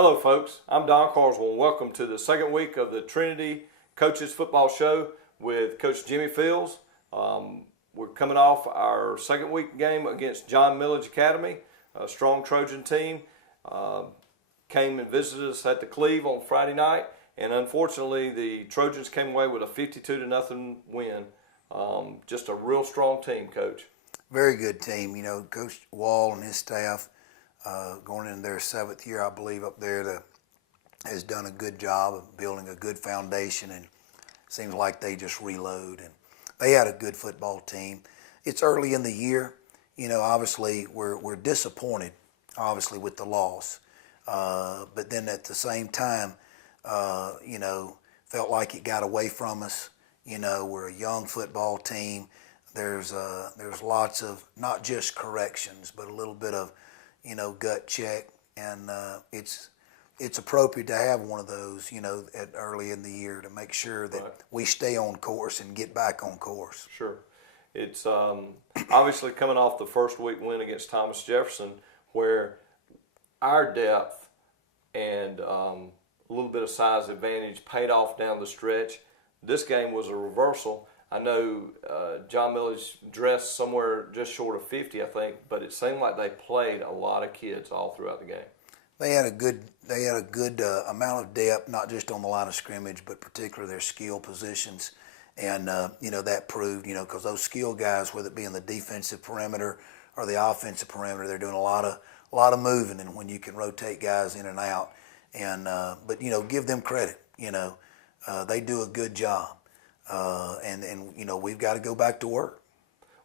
Hello folks, I'm Don Carswell and welcome to the second week of the Trinity Coaches Football Show with Coach Jimmy Fields. We're coming off our second week game against John Millage Academy, a strong Trojan team. Came and visited us at the Cleve on Friday night, and unfortunately the Trojans came away with a 52-0 win. Just a real strong team, Coach. Very good team. You know, Coach Wall and his staff, going into their seventh year, I believe, up there, has done a good job of building a good foundation, and it seems like they just reload. And they had a good football team. It's early in the year. You know, obviously we're disappointed, obviously, with the loss. But then at the same time, you know, felt like it got away from us. You know, we're a young football team. There's lots of not just corrections, but a little bit of, you know, gut check, and it's appropriate to have one of those, you know, at early in the year to make sure that we stay on course and get back on course. Sure. It's obviously coming off the first week win against Thomas Jefferson, where our depth and a little bit of size advantage paid off down the stretch. This game was a reversal. I know John Millage dressed somewhere just short of 50, I think, but it seemed like they played a lot of kids all throughout the game. They had a good amount of depth, not just on the line of scrimmage, but particularly their skill positions. And you know, that proved, you know, because those skill guys, whether it be in the defensive perimeter or the offensive perimeter, they're doing a lot of moving, and when you can rotate guys in and out. And but you know, give them credit. You know, they do a good job. And you know, we've got to go back to work.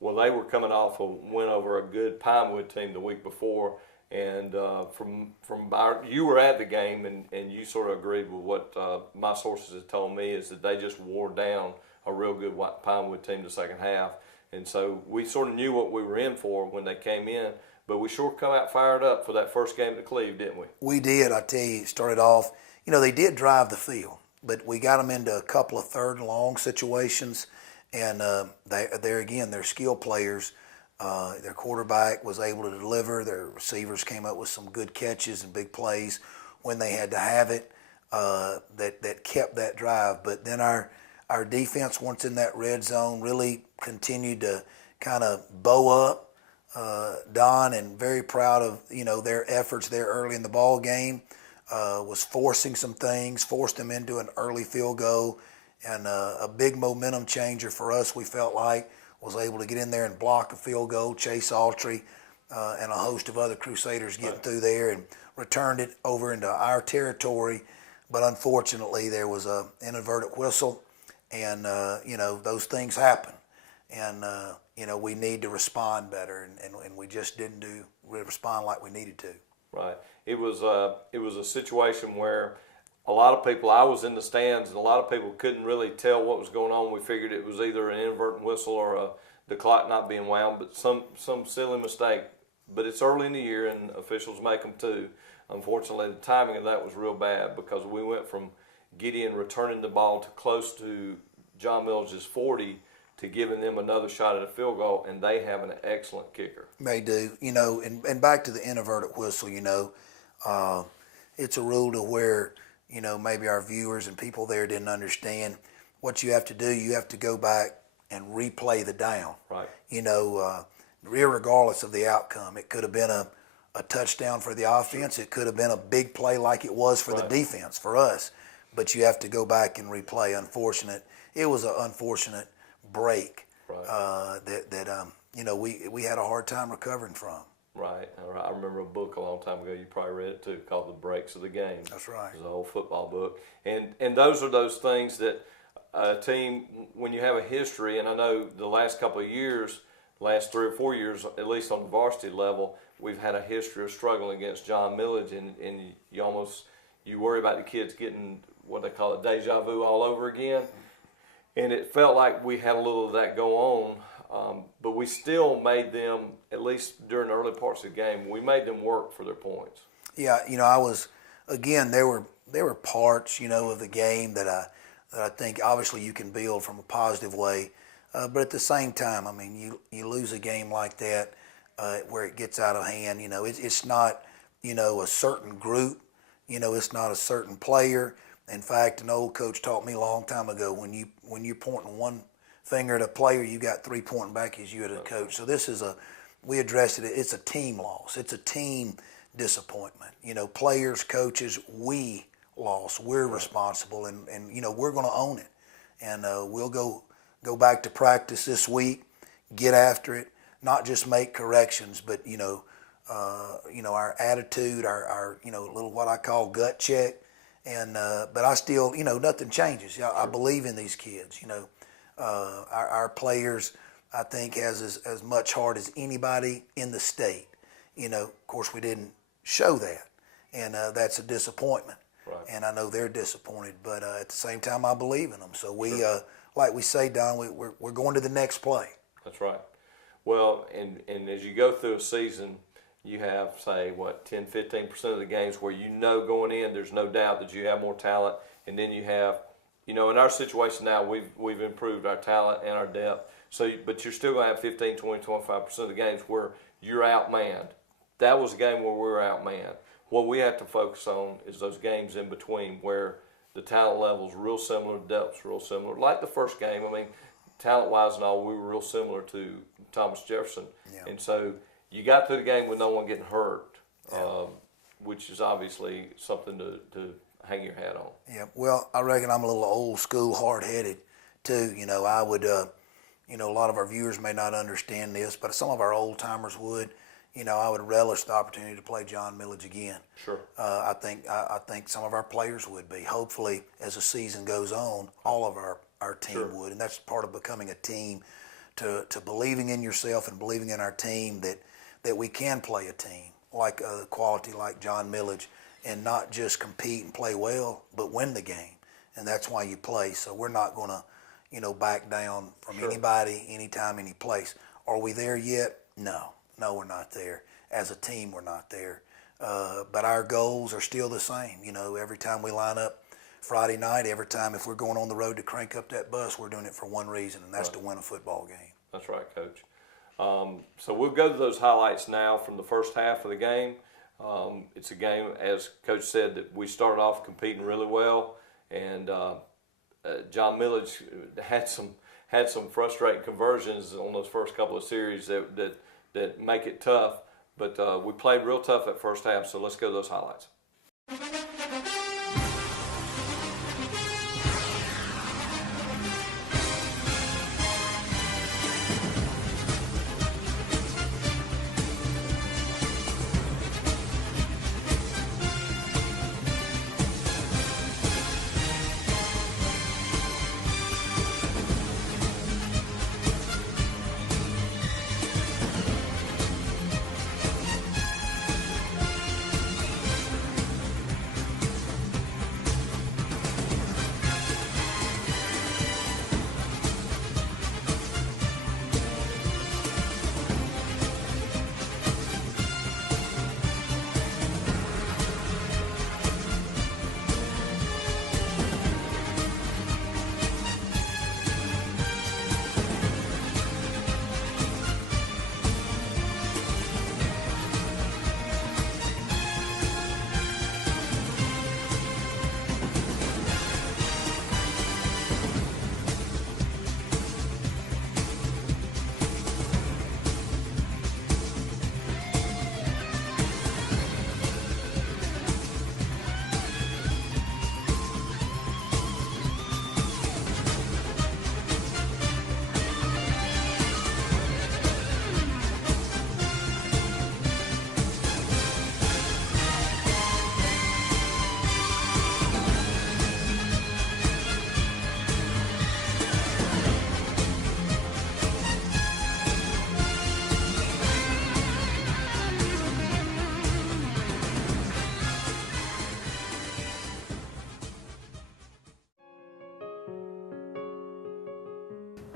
Well, they were coming off a win over a good Pinewood team the week before, and you were at the game, and you sort of agreed with what my sources had told me, is that they just wore down a real good Pinewood team the second half, and so we sort of knew what we were in for when they came in, but we sure come out fired up for that first game at the Cleve, didn't we? We did. I tell you, started off, you know, they did drive the field, but we got them into a couple of third and long situations, and there again, they're skill players. Their quarterback was able to deliver. Their receivers came up with some good catches and big plays when they had to have it, that kept that drive. But then our defense, once in that red zone, really continued to kind of bow up, Don, and very proud of, you know, their efforts there early in the ball game. Was forcing some things, forced them into an early field goal, and a big momentum changer for us, we felt like, was able to get in there and block a field goal. Chase Autry and a host of other Crusaders getting through there and returned it over into our territory. But unfortunately, there was an inadvertent whistle, and you know, those things happen. And you know, we need to respond better, and we just didn't respond like we needed to. Right. It was a situation where a lot of people, I was in the stands, and a lot of people couldn't really tell what was going on. We figured it was either an inadvertent whistle or the clock not being wound, but some silly mistake. But it's early in the year, and officials make them too. Unfortunately, the timing of that was real bad, because we went from Gideon returning the ball to close to John Millage's 40 to giving them another shot at a field goal, and they have an excellent kicker. They do. You know, and back to the inadvertent whistle, you know, it's a rule to where, you know, maybe our viewers and people there didn't understand. What you have to do, you have to go back and replay the down. Right. You know, regardless of the outcome. It could have been a touchdown for the offense. It could have been a big play like it was for the defense, for us. But you have to go back and replay. It was an unfortunate break that you know, we had a hard time recovering from. Right. I remember a book a long time ago, you probably read it too, called The Breaks of the Game. That's right. It's an old football book. And those are those things that a team, when you have a history, and I know the last couple of years, last 3 or 4 years, at least on the varsity level, we've had a history of struggling against John Millage, and you worry about the kids getting what they call a deja vu all over again. And it felt like we had a little of that go on, but we still made them, at least during the early parts of the game, we made them work for their points. Yeah, you know, there were parts, you know, of the game that I think obviously you can build from a positive way, but at the same time, I mean, you lose a game like that where it gets out of hand. You know, it's not, you know, a certain group It's not a certain player. In fact, an old coach taught me a long time ago, when you're pointing one finger at a player, you got three pointing back at you at a coach. So we addressed it. It's a team loss. It's a team disappointment. Players, coaches, we lost. We're responsible, and we're going to own it. And we'll go back to practice this week, get after it, not just make corrections, but our attitude, our little what I call gut check. And but I still, nothing changes. I believe in these kids. Our players, I think, has as much heart as anybody in the state. Of course, we didn't show that, and that's a disappointment. Right. And I know they're disappointed, but at the same time, I believe in them. So we, like we say, Don, we're going to the next play. That's right. Well, and as you go through a season, you have, say, 10, 15% of the games where going in, there's no doubt that you have more talent, and then you have, in our situation now, we've improved our talent and our depth. So, but you're still going to have 15, 20, 25% of the games where you're outmanned. That was a game where we were outmanned. What we have to focus on is those games in between where the talent level's real similar, depth's real similar. Like the first game, talent-wise and all, we were real similar to Thomas Jefferson. Yeah. And so you got through the game with no one getting hurt, which is obviously something to hang your hat on. Yeah, well, I reckon I'm a little old school, hard-headed too. I would, a lot of our viewers may not understand this, but some of our old-timers would. I would relish the opportunity to play John Millage again. Sure. I think some of our players would be. Hopefully, as the season goes on, all of our team would, and that's part of becoming a team, to believing in yourself and believing in our team that we can play a team like quality like John Millage, and not just compete and play well, but win the game. And that's why you play. So we're not going to, back down from anybody, anytime, any place. Are we there yet? No, we're not there. As a team, we're not there. But our goals are still the same. Every time we line up Friday night, every time if we're going on the road to crank up that bus, we're doing it for one reason, and that's to win a football game. That's right, Coach. So we'll go to those highlights now from the first half of the game. It's a game, as Coach said, that we started off competing really well, and John Millage had some frustrating conversions on those first couple of series that make it tough. But we played real tough at first half, so let's go to those highlights.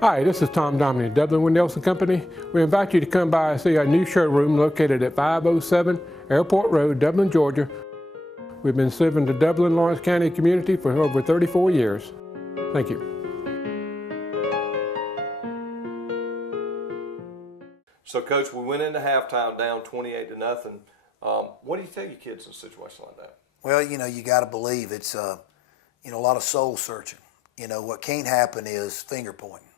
Hi, this is Tom Dominy, Dublin with Nelson Company. We invite you to come by and see our new showroom located at 507 Airport Road, Dublin, Georgia. We've been serving the Dublin, Lawrence County community for over 34 years. Thank you. So, Coach, we went into halftime down 28-0. What do you tell your kids in a situation like that? Well, you got to believe it's a lot of soul searching. What can't happen is finger pointing.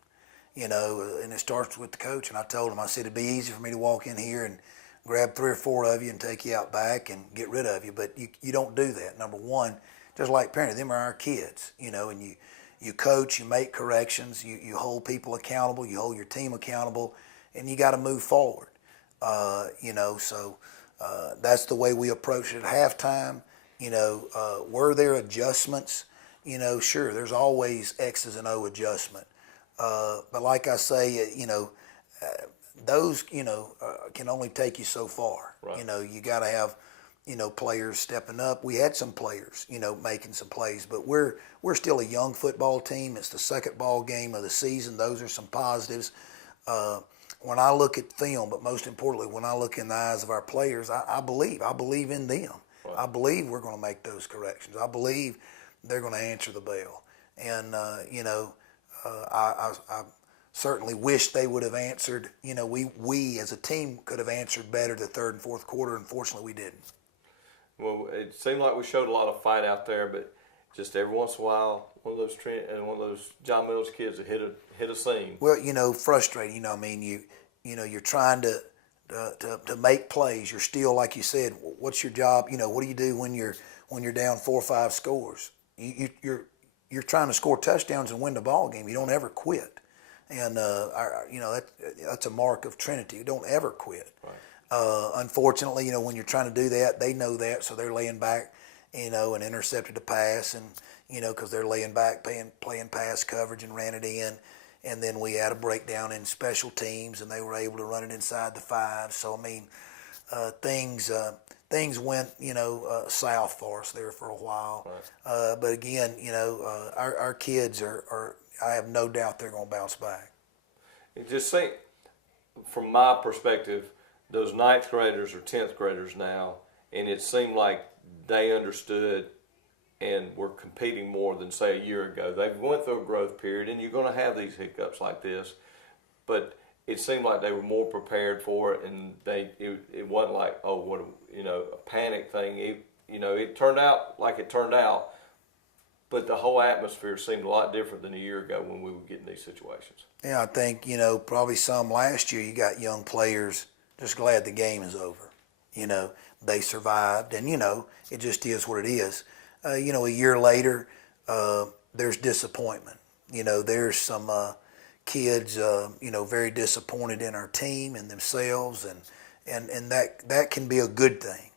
And it starts with the coach. And I told him, I said, it'd be easy for me to walk in here and grab 3 or 4 of you and take you out back and get rid of you. But you don't do that. Number one, just like parenting, them are our kids, and you coach, you make corrections, you hold people accountable, you hold your team accountable, and you got to move forward. So that's the way we approach it at halftime. Were there adjustments? Sure, there's always X's and O adjustment. But like I say, those, can only take you so far. Right. You got to have, players stepping up. We had some players, making some plays, but we're still a young football team. It's the second ball game of the season. Those are some positives. When I look at film, but most importantly, when I look in the eyes of our players, I believe in them. Right. I believe we're going to make those corrections. I believe they're going to answer the bell. And, I certainly wish they would have answered. We as a team could have answered better the third and fourth quarter. Unfortunately, we didn't. Well, it seemed like we showed a lot of fight out there, but just every once in a while, one of those John Mills kids that hit a seam. Well, frustrating. You're trying to make plays. You're still, like you said, what's your job? What do you do when you're down 4 or 5 scores? You're trying to score touchdowns and win the ball game. You don't ever quit. And that's a mark of Trinity. You don't ever quit. Right. Unfortunately, when you're trying to do that, they know that, so they're laying back, and intercepted the pass, and because they're laying back, playing pass coverage, and ran it in, and then we had a breakdown in special teams, and they were able to run it inside the 5. So things went south for us there for a while. Right. But again, our kids are I have no doubt they're going to bounce back. Just think, from my perspective, those 9th graders or 10th graders now, and it seemed like they understood and were competing more than, say, a year ago. They went through a growth period, and you're going to have these hiccups like this, but it seemed like they were more prepared for it, and it wasn't like, a panic thing. It turned out like it turned out, but the whole atmosphere seemed a lot different than a year ago when we were getting these situations. Yeah, I think, probably some last year you got young players just glad the game is over. They survived, and, it just is what it is. A year later, there's disappointment. There's some kids, very disappointed in our team and themselves, and that can be a good thing,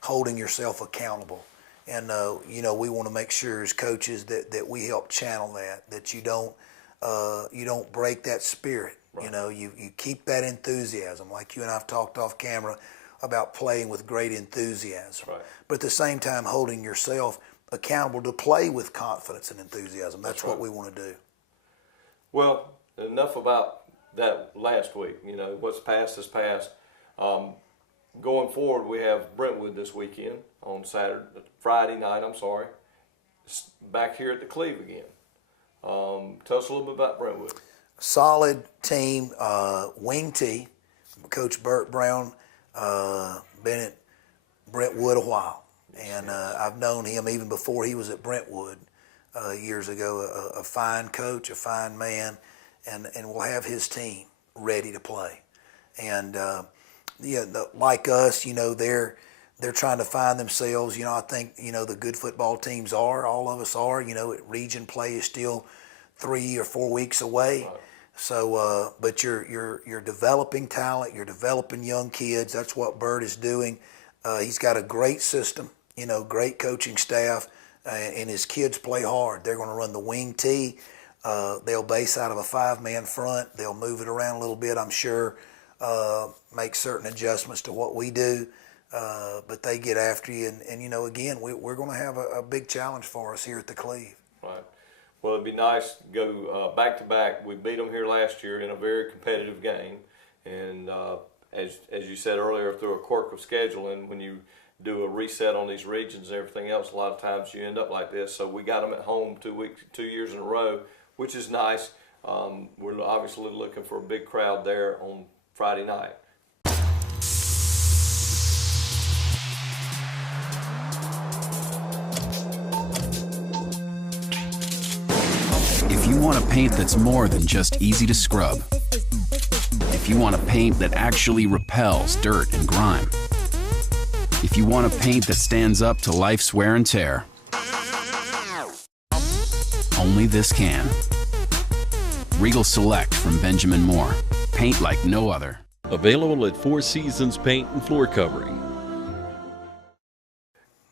holding yourself accountable. And, we want to make sure as coaches that we help channel that you don't break that spirit. Right. You keep that enthusiasm, like you and I've talked off camera about playing with great enthusiasm. Right. But at the same time, holding yourself accountable to play with confidence and enthusiasm. That's what we want to do. Well, enough about that last week. What's past is past. Going forward, we have Brentwood this weekend on Friday night, back here at the Cleve again. Tell us a little bit about Brentwood. Solid team, wing T, Coach Burt Brown, been at Brentwood a while. And I've known him even before he was at Brentwood years ago, a fine coach, a fine man, and we'll have his team ready to play. And like us, they're trying to find themselves. I think the good football teams all of us are. Region play is still 3 or 4 weeks away. Right. So, but you're developing talent. You're developing young kids. That's what Burt is doing. He's got a great system. Great coaching staff, and his kids play hard. They're going to run the wing T. They'll base out of a 5-man front. They'll move it around a little bit, I'm sure. Make certain adjustments to what we do, but they get after you. And again, we're going to have a big challenge for us here at the Cleve. Right. Well, it'd be nice to go back to back. We beat them here last year in a very competitive game, and as you said earlier, through a quirk of scheduling, when you do a reset on these regions and everything else, a lot of times you end up like this. So we got them at home 2 years in a row, which is nice. We're obviously looking for a big crowd there on Friday night. want a paint that's more than just easy to scrub, if you want a paint that actually repels dirt and grime, if you want a paint that stands up to life's wear and tear, only this can. Regal Select from Benjamin Moore. Paint like no other. Available at Four Seasons Paint and Floor Covering.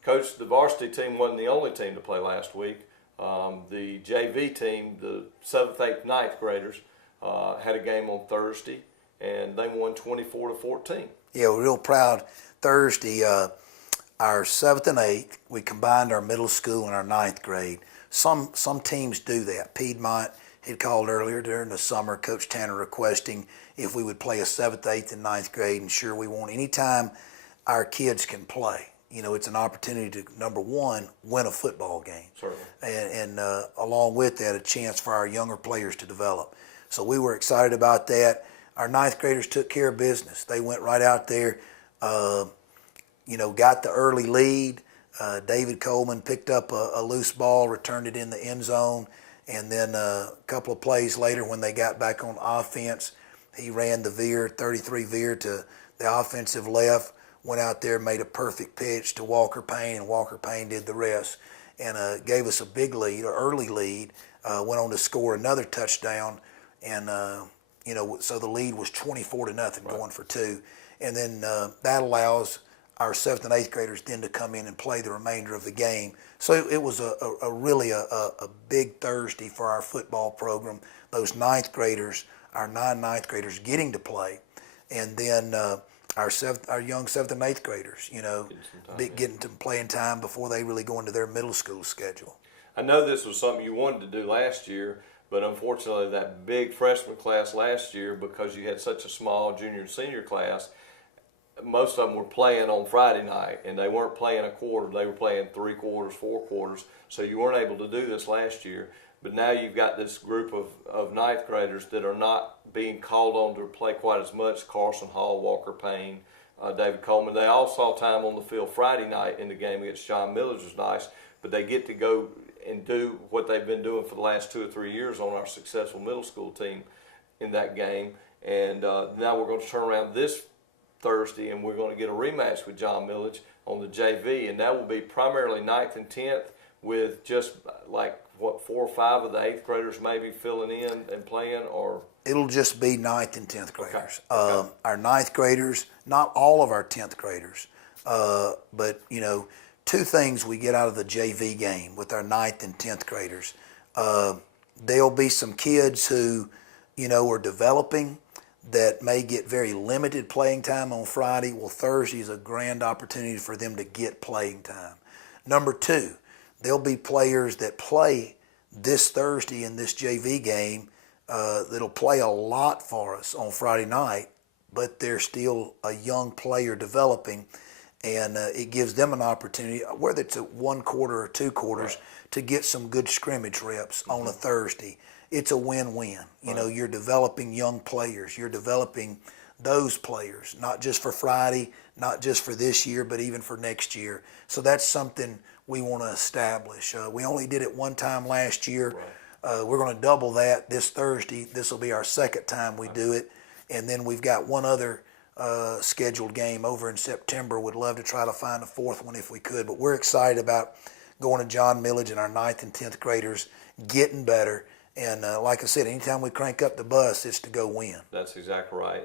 Coach, the varsity team wasn't the only team to play last week. The JV team, the 7th, 8th, 9th graders, had a game on Thursday, and they won 24-14. Yeah, we're real proud. Thursday, our 7th and 8th, we combined our middle school and our 9th grade. Some teams do that. Piedmont had called earlier during the summer, Coach Tanner requesting if we would play a 7th, 8th, and 9th grade, and sure we won't. Anytime our kids can play, you know, it's an opportunity to, number one, win a football game. Certainly. And along with that, a chance for our younger players to develop. So we were excited about that. Our 9th graders took care of business. They went right out there, you know, got the early lead. David Coleman picked up a loose ball, returned it in the end zone, and then a couple of plays later when they got back on offense, he ran the veer, 33 veer to the offensive left, went out there, made a perfect pitch to Walker Payne, and Walker Payne did the rest, and gave us a big lead, an early lead, went on to score another touchdown, and you know, so the lead was 24-0 right. going for 2, and then that allows our 7th and 8th graders then to come in and play the remainder of the game. So it was really a big Thursday for our football program. Those 9th graders, our 9th graders getting to play, and then our young 7th and 8th graders, you know, getting to playing time before they really go into their middle school schedule. I know this was something you wanted to do last year, but unfortunately that big freshman class last year, because you had such a small junior and senior class, most of them were playing on Friday night, and they weren't playing a quarter. They were playing 3 quarters, 4 quarters, so you weren't able to do this last year. But now you've got this group of 9th graders that are not being called on to play quite as much. Carson Hall, Walker Payne, David Coleman. They all saw time on the field Friday night in the game against John Miller, which was nice, but they get to go and do what they've been doing for the last 2 or 3 years on our successful middle school team in that game. And now we're going to turn around this Thursday, and we're going to get a rematch with John Millage on the JV, and that will be primarily 9th and 10th with just like, what, 4 or 5 of the 8th graders maybe filling in and playing, or? It'll just be 9th and 10th graders. Okay. Our 9th graders, not all of our 10th graders, but, you know, 2 things we get out of the JV game with our 9th and 10th graders. There'll be some kids who, you know, are developing that may get very limited playing time on Friday. Well, Thursday is a grand opportunity for them to get playing time. Number 2, there'll be players that play this Thursday in this JV game that'll play a lot for us on Friday night, but they're still a young player developing, and it gives them an opportunity, whether it's a 1 quarter or 2 quarters, to get some good scrimmage reps on a Thursday. It's a win-win. You know, you're developing young players. You're developing those players, not just for Friday, not just for this year, but even for next year. So that's something we want to establish. We only did it 1 time last year. We're going to double that this Thursday. This will be our 2nd time we do it. And then we've got 1 other scheduled game over in September. Would love to try to find a 4th one if we could. But we're excited about going to John Millage and our 9th and 10th graders getting better. And like I said, anytime we crank up the bus, it's to go win. That's exactly right.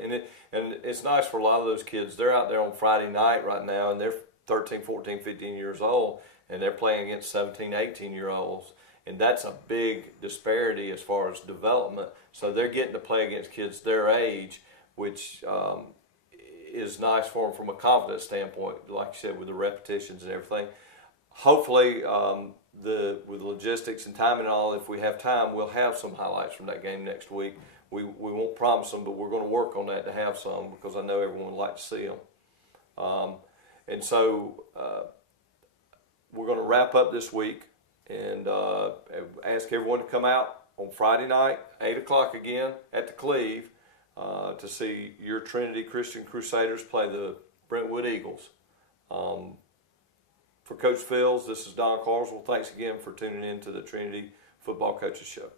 And it's nice for a lot of those kids. They're out there on Friday night right now, and they're 13, 14, 15 years old, and they're playing against 17, 18-year-olds. And that's a big disparity as far as development. So they're getting to play against kids their age, which is nice for them from a confidence standpoint, like you said, with the repetitions and everything. Hopefully, with logistics and timing and all, if we have time, we'll have some highlights from that game next week. We won't promise them, but we're going to work on that to have some, because I know everyone would like to see them. And so we're going to wrap up this week and ask everyone to come out on Friday night, 8 o'clock again at the Cleve, to see your Trinity Christian Crusaders play the Brentwood Eagles. For Coach Fields, this is Don Carswell. Thanks again for tuning in to the Trinity Football Coaches Show.